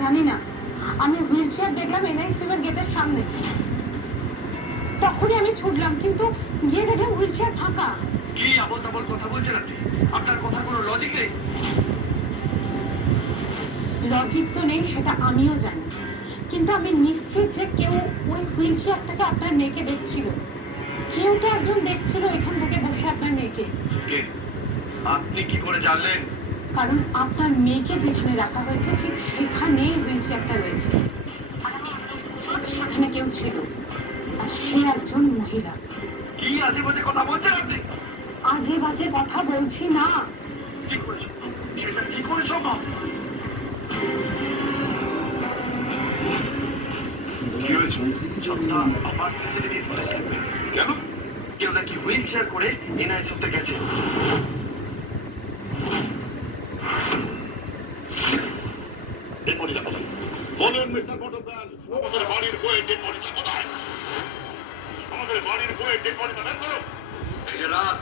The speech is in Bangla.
জানি না, আমি হুইল চেয়ার দেখলাম এনআইসিউ এর গেটের সামনে, তখনই আমি ছুটলাম, কিন্তু গিয়ে দেখলাম হুইল চেয়ার ফাঁকা। কি আবল তাবল কথা বলছেন আপনি? আপনার কথা কোনো লজিক নেই। লজিক তো নেই সেটা আমিও জানি, কিন্তু আমি নিশ্চিত যে কেউ ওই হুইল চেয়ার থেকে আপনার মেয়েকে দেখছিল। কেউ তো একজন দেখছিল এখান থেকে বসে আপনার মেয়েকে। কে? আপনি কি করে জানলেন? কারণ আপনার মেয়েকে যেখানে রাখা হয়েছে ঠিক সেখানেই হুইল চেয়ারটা রয়েছে, আর আমি নিশ্চিত সেখানে কেউ ছিল, আর সে একজন মহিলা। কি আজে বাজে কথা বলছেন আপনি? আজে বাজে কথা বলছি না। কি করে সম্ভব? সেটা কি করে সম্ভব? কি হয়েছে? সবটা আমার সিসিটিভি ফুটেজ লাগবে। কেন? কেউ নাকি হুইল চেয়ার করে এনআইসিউতে গেছে। ডেড বডিটা কোথায়? বলেন মিস্টার বটব্যান, আমাদের বাড়ির বইয়ের ডেড বডিটা কোথায়? আমাদের বাড়ির বইয়ের ডেড বডিটা বের করো। এই যে রাস,